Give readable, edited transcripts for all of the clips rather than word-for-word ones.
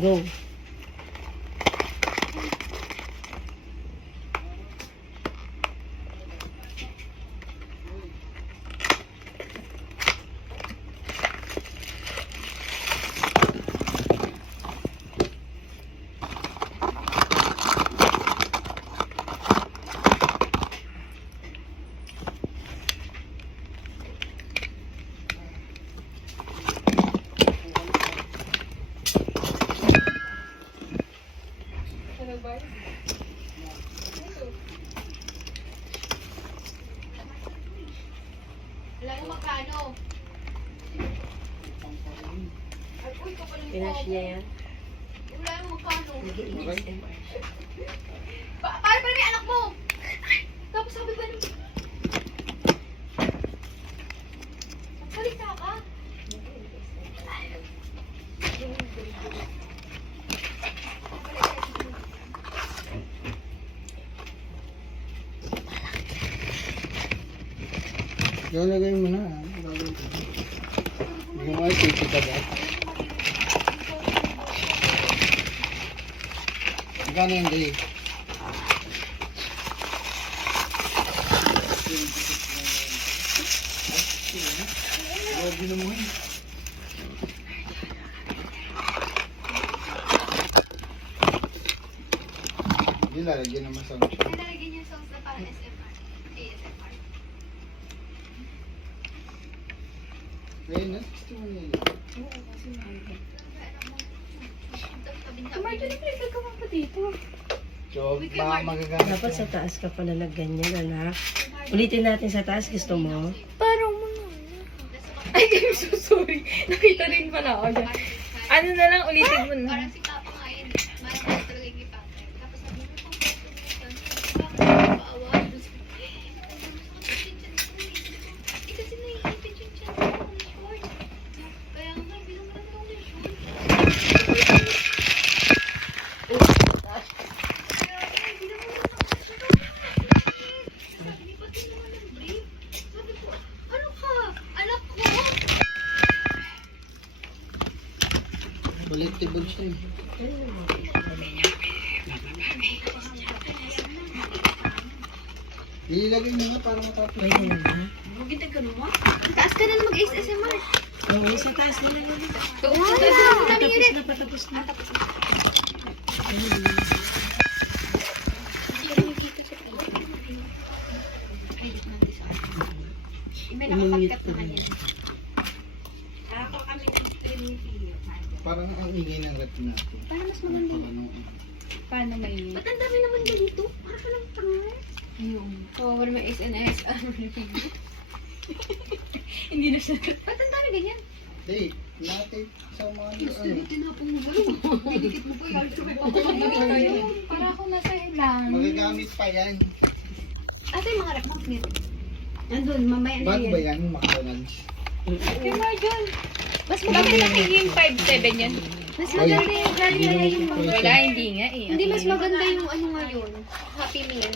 Go. Wala yung magkano. Ay, uy, kapalit Pinash niya yan. Wala yung magkano. Paano pa may anak mo? Tapos sabi ba nung... Salita ka. Lalagay mo na. Yung ay, titi ka ba? Magkano yung day? Grabe naman. Hindi lalagyan naman sa siya. Nilalagyan yung songs na parang SMR. ASMR. Ayun na, gusto mo na yun. Marjorie, pinaglag ka pa dito. So, baka magagamit Dapat yan. sa taas ka pala ganyan, anak. Ulitin natin sa taas. Gusto mo? Parang ay, I'm so sorry. Nakita rin pala ako dyan. Ano na lang, ulitin mo na. Parang si Papa nga yun. Mahal ko talaga yung kay Papa. Tapos sabi mo, pang paawa. Kasi naiipit yung chan ko ng short. Kaya nga, bilang mo lang ako ng short. Kaya nga, bilang mo lang ako ng short. Sabi ni Pati naman ng brief. Sabi ko, ano ka? Anak ko? Collectible siya eh. Nilagay mo nga para matapos. Pwede na ba? Bugitag ka naman? Taas ka na na mag-ASMR. Oo, sa taas nila yun. Patapos na, patapos na. May nakapakat naman yan. Parang ang ingay ng rep natin. Para mas maganda. Paano may... Ba't ang dami naman ganito? Para ka lang tanga. Yung... Oo, wala may SNS. Hindi na siya. Ba't ang dami ganyan? Hindi, natin sa mga Tinapon mo ba yun? Didikit mo ba yan? Para ako nasa ilang. magagamit pa yan. Ate, yung mga rep magnet. Nandun, mamaya na Bago ba yan. yan, McDonald's? Kay Marjon. Mas maganda kasi yung 5'7 yan. Mas maganda yung gano'n yung mga... Wala, hindi nga eh. Hindi, mas maganda yung ano ngayon. Happy Meal.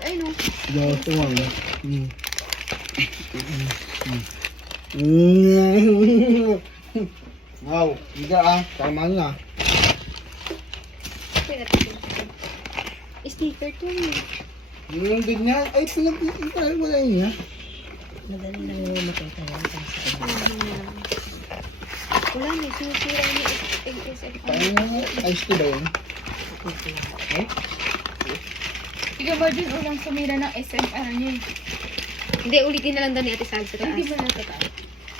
Ay, no. Gusto mo ba? Wow, higa ah. Tama na. Sticker to yun. Yung din niya, ay pinag-iiparal mo na yun ha. Madali lang yung makita yan. Wala, may sinusira niya ASMR. Parang ice tea ba yun? Eh? Ikaw Marjon, ulang sumira ng SMR niya eh. Hindi, ulitin na lang daw ni Ate Sal sa taas. Hindi ba natatawag?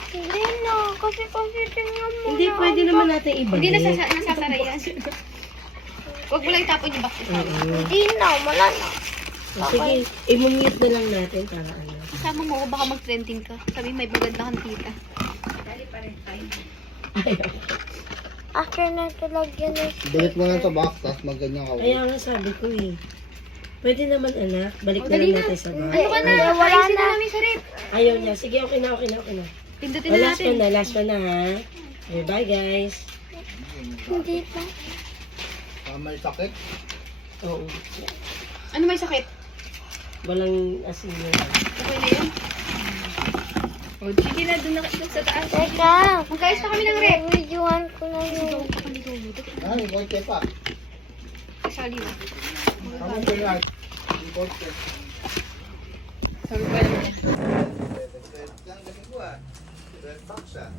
Hindi na, kasi tingnan mo. Hindi, pwede naman natin ibalik. Hindi nasasara yan. Huwag mo lang itapon yung box isa. Hindi na, wala na. Sige, i-mute na lang natin para ano. Kasama mo ko, baka mag-trending ka. Sabi may maganda kang tita. Ayaw. After na talagyan eh. Balik mo na ito box, tapos magganyan ka. Kaya nga sabi ko eh. Pwede naman anak, balik na dali lang na. natin sa Ano bahay. ka na? Wala Ayusin na na. namin sa rep. Ayaw niya. Sige, okay na, okay na, okay na. Pindutin Oh, na last natin. one na, last one na ha. Okay, bye guys. Hindi pa. May sakit. Oo. Ano may sakit? Walang asin yun. Okay na yun? O, sige na, doon na kayo sa taas. Teka. Mag-ayos na kami ng rep. Videohan ko na yun. Ay, bote pa. Sali na. Ako ko yan. Bote. Sabi pa naman. Lang galing ko ah. 12 bucks ah.